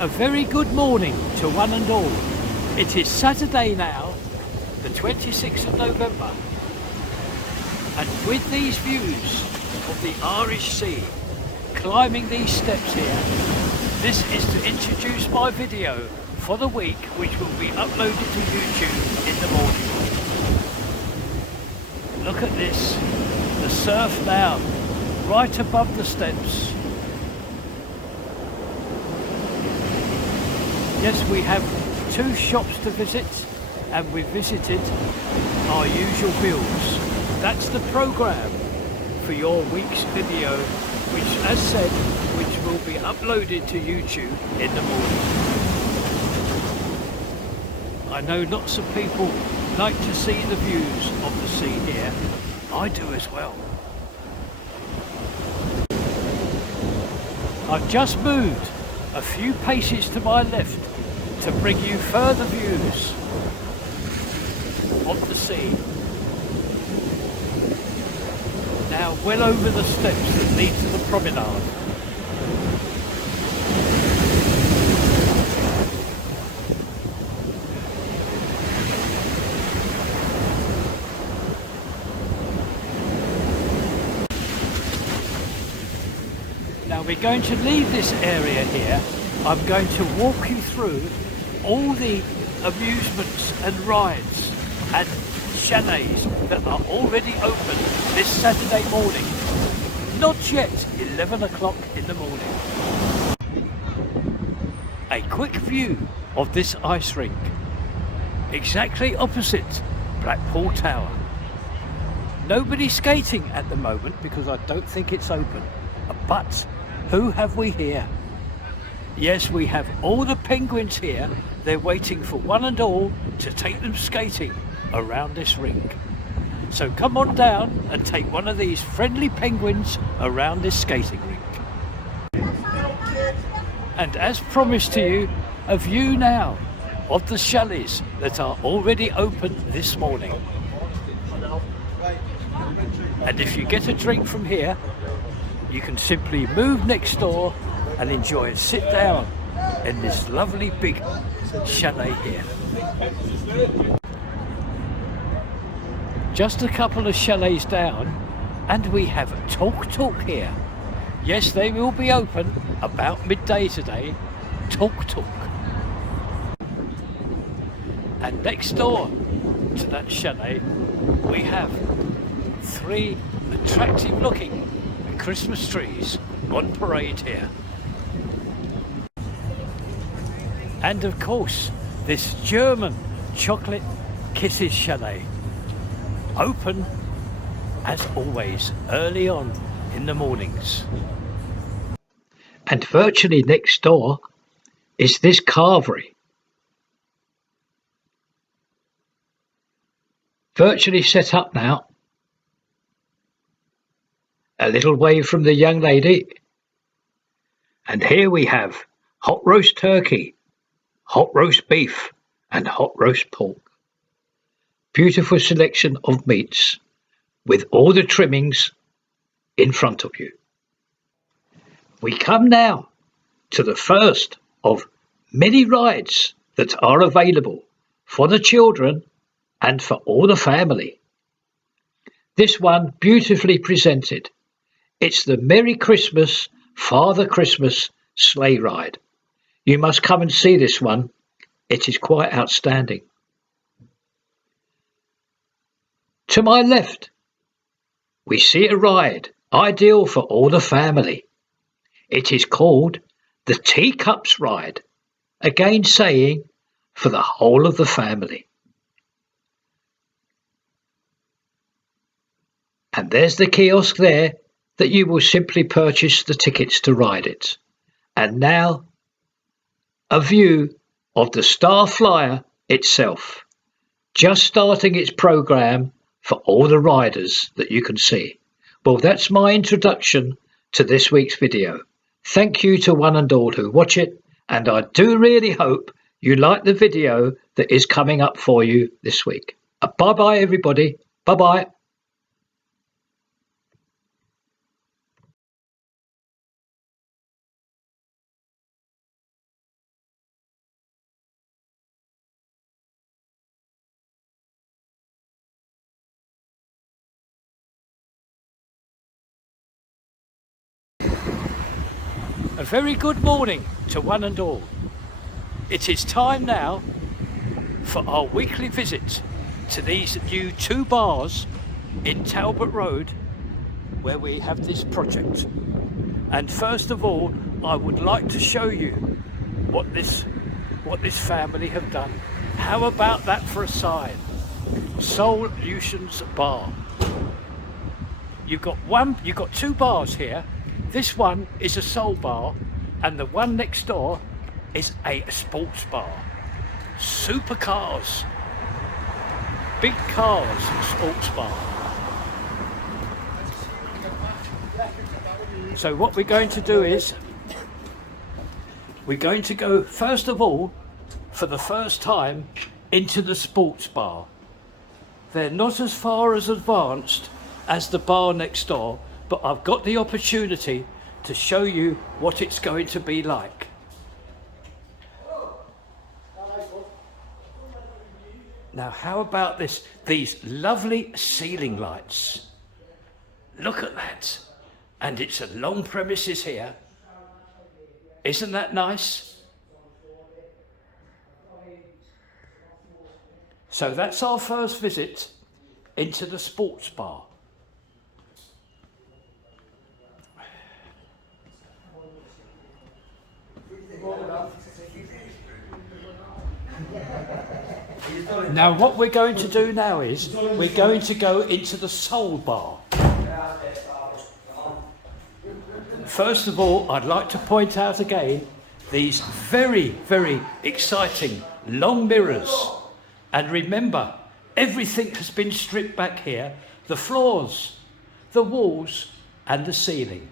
A very good morning to one and all. It is Saturday now, the 26th of November, and with these views of the Irish Sea, climbing these steps here, this is to introduce my video for the week, which will be uploaded to YouTube in the morning. Look at this, the surf now, right above the steps. Yes, we have 2 shops to visit, and we visited our usual bills. That's the programme for your week's video, which, as said, which will be uploaded to YouTube in the morning. I know lots of people like to see the views of the sea here. I do as well. I've just moved a few paces to my left to bring you further views of the sea. Now well over the steps that lead to the promenade. Now we're going to leave this area here. I'm going to walk you through all the amusements and rides and chalets that are already open this Saturday morning. Not yet 11 o'clock in the morning. A quick view of this ice rink, exactly opposite Blackpool Tower. Nobody skating at the moment because I don't think it's open. But who have we here? Yes, we have all the penguins here. They're waiting for one and all to take them skating around this rink. So come on down and take one of these friendly penguins around this skating rink. And as promised to you, a view now of the chalets that are already open this morning. And if you get a drink from here, you can simply move next door and enjoy and sit down in this lovely big chalet here. Just a couple of chalets down and we have a tuk-tuk here. Yes, they will be open about midday today. Tuk-tuk. And next door to that chalet we have 3 attractive looking Christmas trees on parade here. And of course, this German chocolate kisses chalet, open as always early on in the mornings. And virtually next door is this carvery, virtually set up now, a little way from the young lady. And here we have hot roast turkey, hot roast beef and hot roast pork. Beautiful selection of meats with all the trimmings in front of you. We come now to the first of many rides that are available for the children and for all the family. This one beautifully presented. It's the Merry Christmas, Father Christmas sleigh ride. You must come and see this one. It is quite outstanding. To my left, we see a ride ideal for all the family. It is called the Teacups Ride. Again saying for the whole of the family. And there's the kiosk there that you will simply purchase the tickets to ride it. And now a view of the Star Flyer itself, just starting its programme for all the riders that you can see. Well, that's my introduction to this week's video. Thank you to one and all who watch it, and I do really hope you like the video that is coming up for you this week. Bye bye everybody. Bye bye. A very good morning to one and all. It is time now for our weekly visit to these new 2 bars in Talbot Road where we have this project. And first of all, I would like to show you what this family have done. How about that for a sign? Solutions Bar. You've got 2 bars here. This one is a soul bar, and the one next door is a sports bar. Supercars, big cars, sports bar. So what we're going to do is, we're going to go first of all, for the first time, into the sports bar. They're not as far as advanced as the bar next door, but I've got the opportunity to show you what it's going to be like. Now, how about these lovely ceiling lights? Look at that. And it's a long premises here. Isn't that nice? So that's our first visit into the sports bar. Now what we're going to do now is we're going to go into the soul bar. First of all, I'd like to point out again these very, very exciting long mirrors. And remember, everything has been stripped back here. The floors, the walls and the ceiling.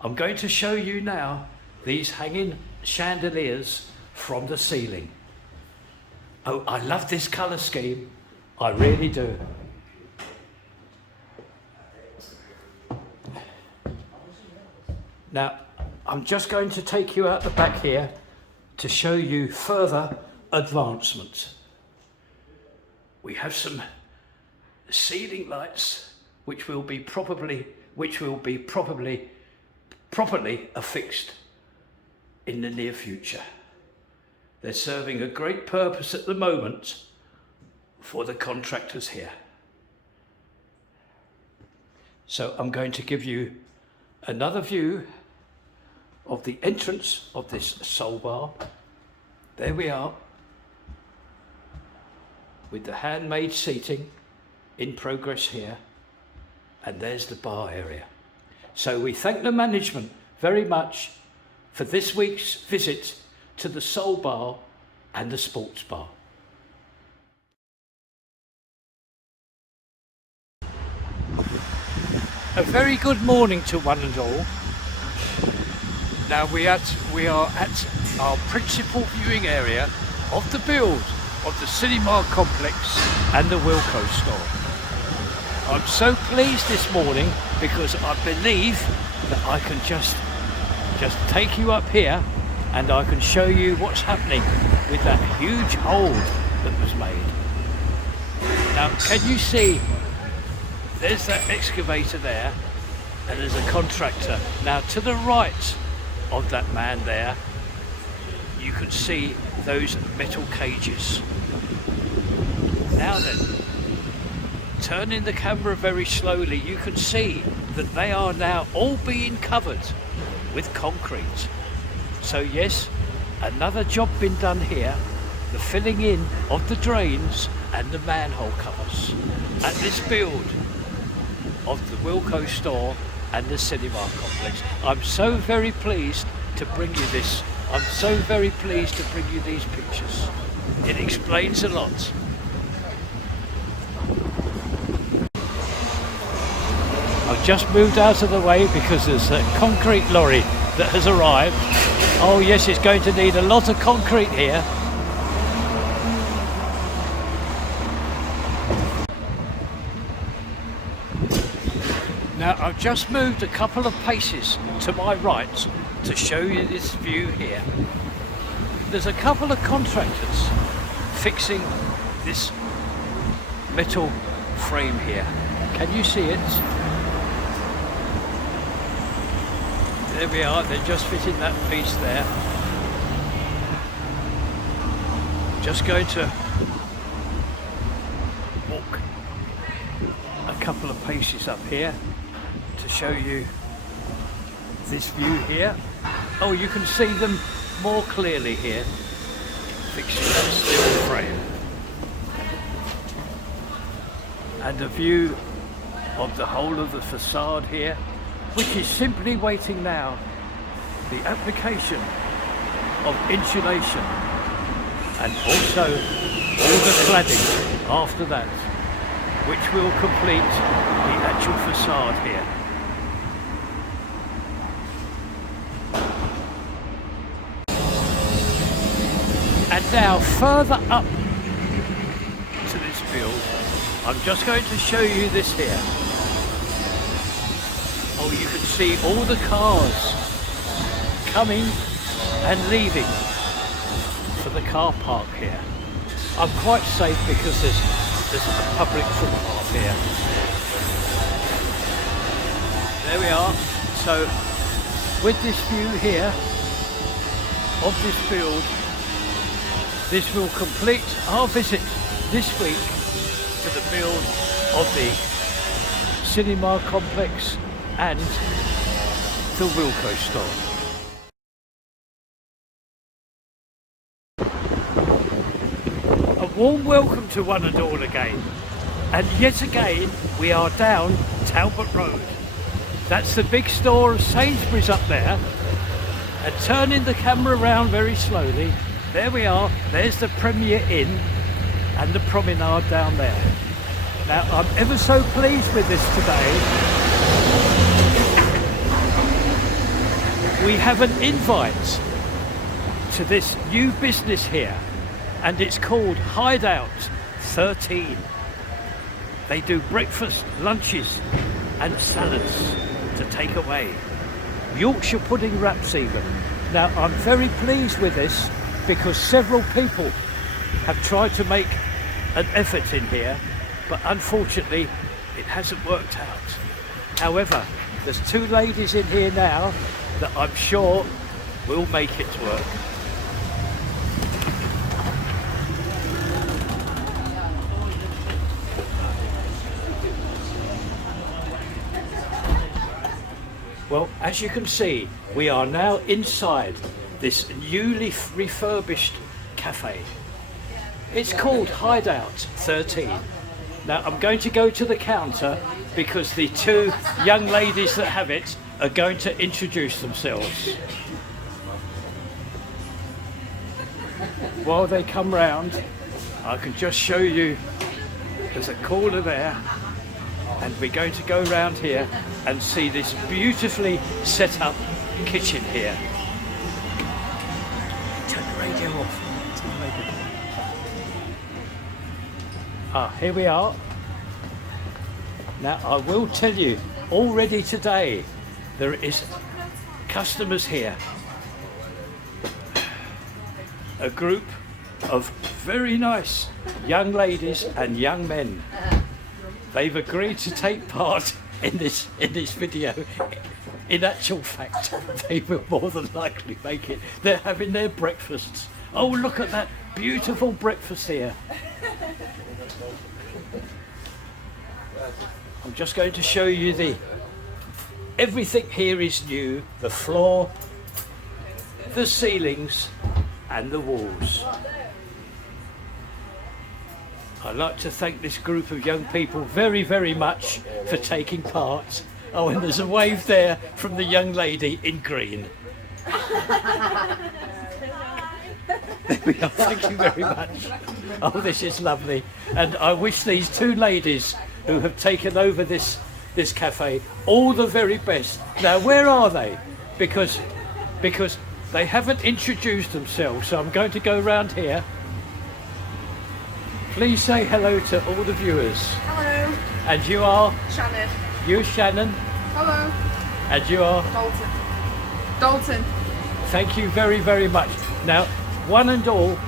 I'm going to show you now these hanging chandeliers from the ceiling. Oh, I love this colour scheme. I really do. Now, I'm just going to take you out the back here to show you further advancement. We have some ceiling lights which will be properly affixed in the near future. They're serving a great purpose at the moment for the contractors here. So I'm going to give you another view of the entrance of this soul bar. There we are, with the handmade seating in progress here, and there's the bar area. So we thank the management very much for this week's visit to the soul bar and the sports bar. A very good morning to one and all. Now we are at our principal viewing area of the build of the cinema complex and the WIKO store. I'm so pleased this morning because I believe that I can just take you up here and I can show you what's happening with that huge hole that was made. Now, can you see, there's that excavator there and there's a contractor. Now, to the right of that man there, you can see those metal cages. Now then, turning the camera very slowly, you can see that they are now all being covered with concrete. So yes, another job been done here, the filling in of the drains and the manhole covers at this build of the WIKO store and the cinema complex. I'm so very pleased to bring you this. I'm so very pleased to bring you these pictures. It explains a lot. I've just moved out of the way because there's a concrete lorry that has arrived. Oh yes, it's going to need a lot of concrete here. Now I've just moved a couple of paces to my right to show you this view here. There's a couple of contractors fixing this metal frame here. Can you see it? There we are, they're just fitting that piece there. Just going to walk a couple of paces up here to show you this view here. Oh, you can see them more clearly here, fixing that steel frame. And a view of the whole of the facade here, which is simply waiting now the application of insulation and also all the cladding after that, which will complete the actual facade here. And now further up to this build, I'm just going to show you this here. Oh, you can see all the cars coming and leaving for the car park here. I'm quite safe because there's a public footpath here. There we are. So with this view here of this build, this will complete our visit this week to the build of the cinema complex and the WIKO store. A warm welcome to one and all again. And yet again, we are down Talbot Road. That's the big store of Sainsbury's up there. And turning the camera around very slowly, there we are, there's the Premier Inn and the promenade down there. Now, I'm ever so pleased with this today. We have an invite to this new business here, and it's called Hideout 13. They do breakfast, lunches and salads to take away. Yorkshire pudding wraps even. Now, I'm very pleased with this because several people have tried to make an effort in here, but unfortunately it hasn't worked out. However, there's two ladies in here now that I'm sure will make it work. Well, as you can see, we are now inside this newly refurbished cafe. It's called Hideout 13. Now, I'm going to go to the counter because the two young ladies that have it are going to introduce themselves. While they come round, I can just show you there's a corner there, and we're going to go round here and see this beautifully set up kitchen here. Turn the radio off. Turn the radio off. Here we are. Now, I will tell you, already today there is customers here. A group of very nice young ladies and young men. They've agreed to take part in this video. In actual fact, they will more than likely make it. They're having their breakfasts. Oh, look at that beautiful breakfast here. I'm just going to show you everything here is new. The floor, the ceilings and the walls. I'd like to thank this group of young people very, very much for taking part. Oh, and there's a wave there from the young lady in green. There we are, thank you very much. Oh, this is lovely. And I wish these two ladies who have taken over this cafe all the very best. Now, where are they? Because they haven't introduced themselves, so I'm going to go round here. Please say hello to all the viewers. Hello. And you are? Shannon. You're Shannon. Hello. And you are? Dalton. Dalton. Thank you very, very much. Now, one and all,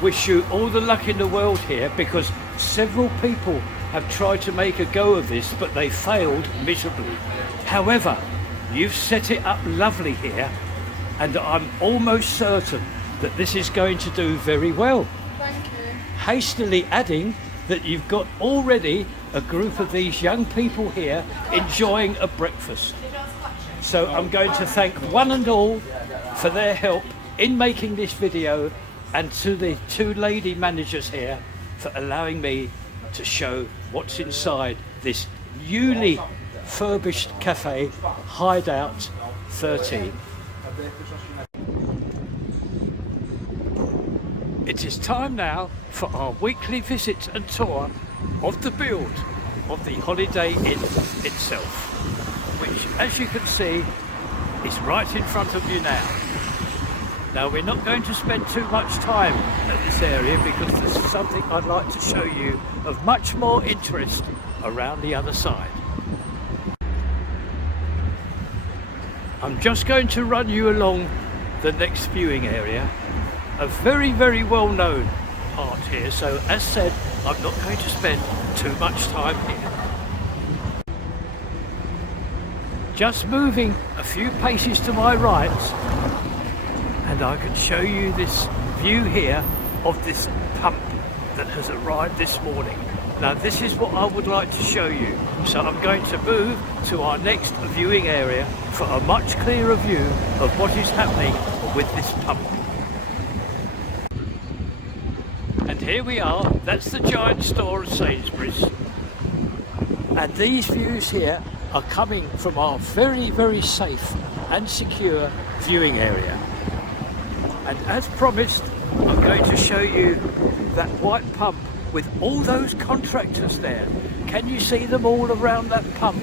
wish you all the luck in the world here, because several people have tried to make a go of this, but they failed miserably. However, You've set it up lovely here, and I'm almost certain that this is going to do very well. Thank you. Hastily adding that you've got already a group of these young people here enjoying a breakfast. So I'm going to thank one and all for their help in making this video, and to the two lady managers here for allowing me to show what's inside this newly furbished cafe, Hideout 13. It is time now for our weekly visit and tour of the build of the Holiday Inn itself, which, as you can see, is right in front of you now. Now, we're not going to spend too much time at this area because there's something I'd like to show you of much more interest around the other side. I'm just going to run you along the next viewing area, a very, very well known part here, so as said, I'm not going to spend too much time here. Just moving a few paces to my right, and I can show you this view here of this pump that has arrived this morning. Now, this is what I would like to show you, so I'm going to move to our next viewing area for a much clearer view of what is happening with this pump. And here we are, that's the giant store at Sainsbury's. And these views here are coming from our very, very safe and secure viewing area. And as promised, I'm going to show you that white pump with all those contractors there. Can you see them all around that pump?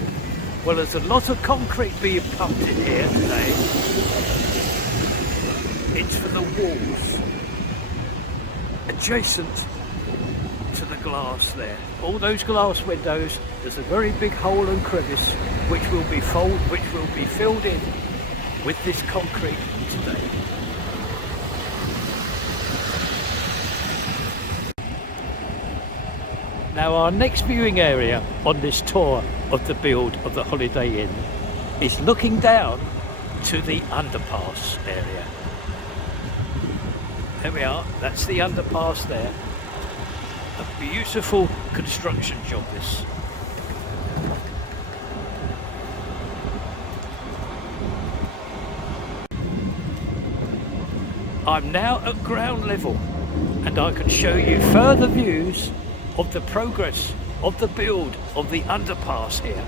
Well, there's a lot of concrete being pumped in here today. It's for the walls adjacent to the glass there. All those glass windows, there's a very big hole and crevice which will be filled in with this concrete today. Now, our next viewing area on this tour of the build of the Holiday Inn is looking down to the underpass area. There we are, that's the underpass there. A beautiful construction job, this. I'm now at ground level, and I can show you further views of the progress of the build of the underpass here.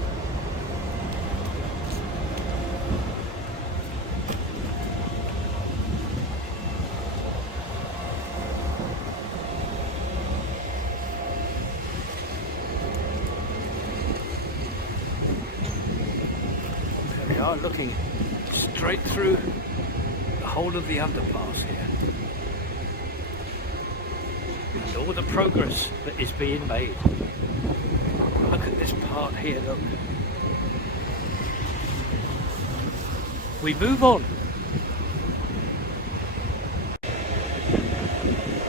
There we are, looking straight through the whole of the underpass here. All the progress that is being made. Look at this part here, look. We move on.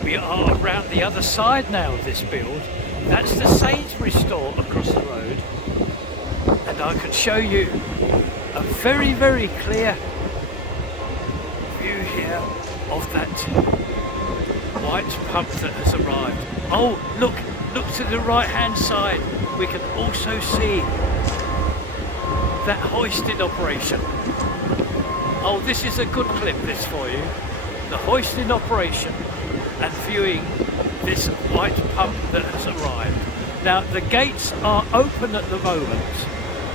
We are around the other side now of this build. That's the Sainsbury's store across the road. And I can show you a very, very clear view here of that white pump that has arrived. Oh, look to the right hand side. We can also see that hoisting operation. Oh, this is a good clip, this for you. The hoisting operation and viewing this white pump that has arrived. Now, the gates are open at the moment.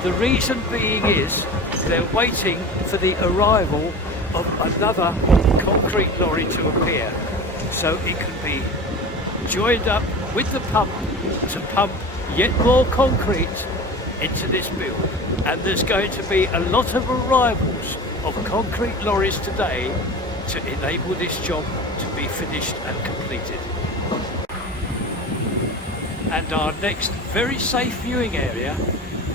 The reason being is they're waiting for the arrival of another concrete lorry to appear, so it can be joined up with the pump to pump yet more concrete into this build. And there's going to be a lot of arrivals of concrete lorries today to enable this job to be finished and completed. And our next very safe viewing area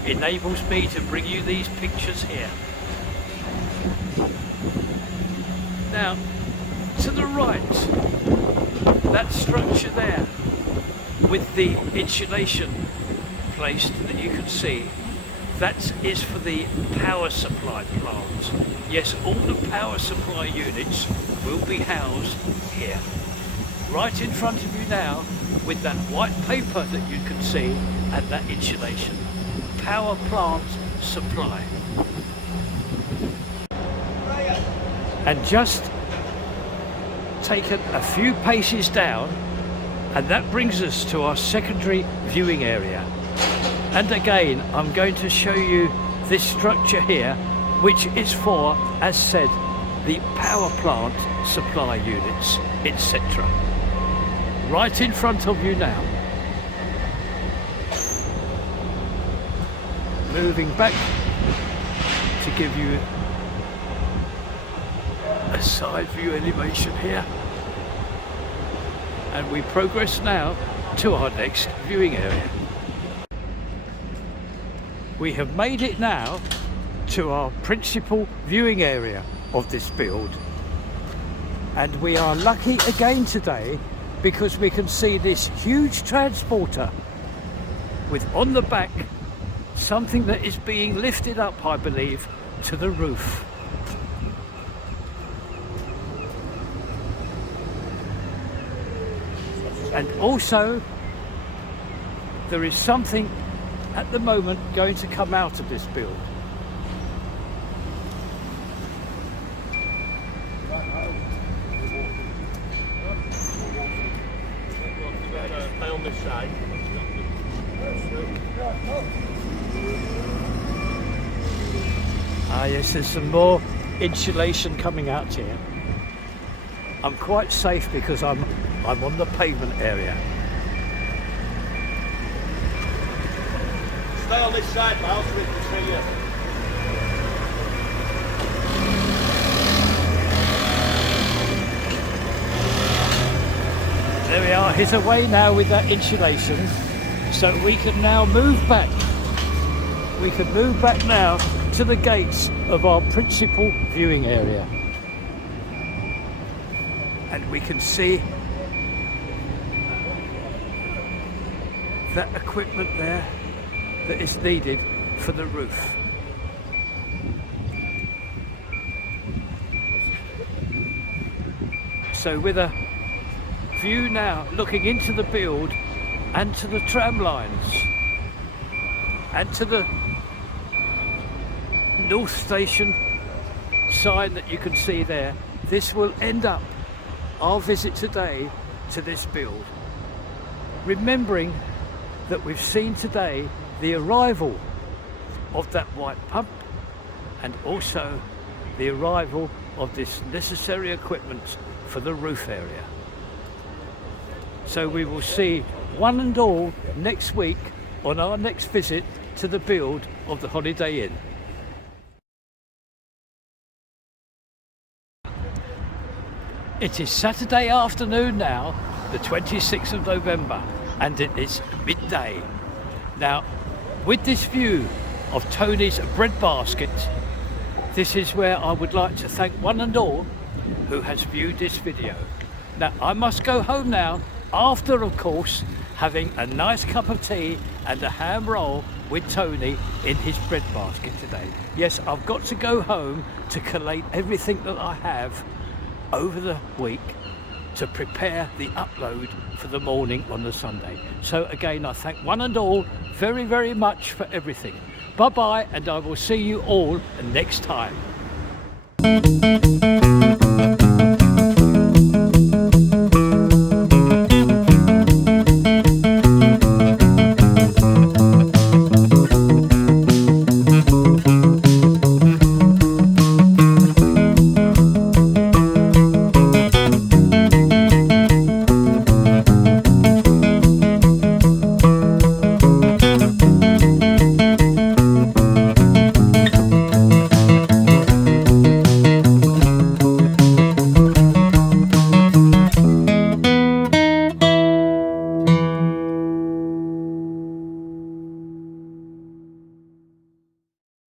enables me to bring you these pictures here. Now, to the right, that structure there with the insulation placed that you can see, That is for the power supply plant. Yes, all the power supply units will be housed here. Right in front of you now, with that white paper that you can see and that insulation. Power plant supply. And just taken a few paces down, and that brings us to our secondary viewing area. And again, I'm going to show you this structure here, which is for, as said, the power plant supply units, etc. Right in front of you now. Moving back to give you a side view elevation here. And we progress now to our next viewing area. We have made it now to our principal viewing area of this build. And we are lucky again today because we can see this huge transporter with on the back something that is being lifted up, I believe, to the roof. And also there is something at the moment going to come out of this build. Stay on this side. Ah yes, there's some more insulation coming out here. I'm quite safe because I'm on the pavement area. Stay on this side, pal, so we can see you. There we are, he's away now with that insulation, so we can now move back. We can move back now to the gates of our principal viewing area. And we can see that equipment there that is needed for the roof. So with a view now looking into the build and to the tram lines and to the North Station sign that you can see there, this will end up our visit today to this build. Remembering that we've seen today the arrival of that white pump and also the arrival of this necessary equipment for the roof area. So we will see one and all next week on our next visit to the build of the Holiday Inn. It is Saturday afternoon now, the 26th of November, and it is midday. Now, with this view of Tony's bread basket, this is where I would like to thank one and all who has viewed this video. Now, I must go home now, after, of course, having a nice cup of tea and a ham roll with Tony in his bread basket today. Yes, I've got to go home to collate everything that I have over the week to prepare the upload for the morning on the Sunday. So again, I thank one and all very, very much for everything. Bye bye, and I will see you all next time.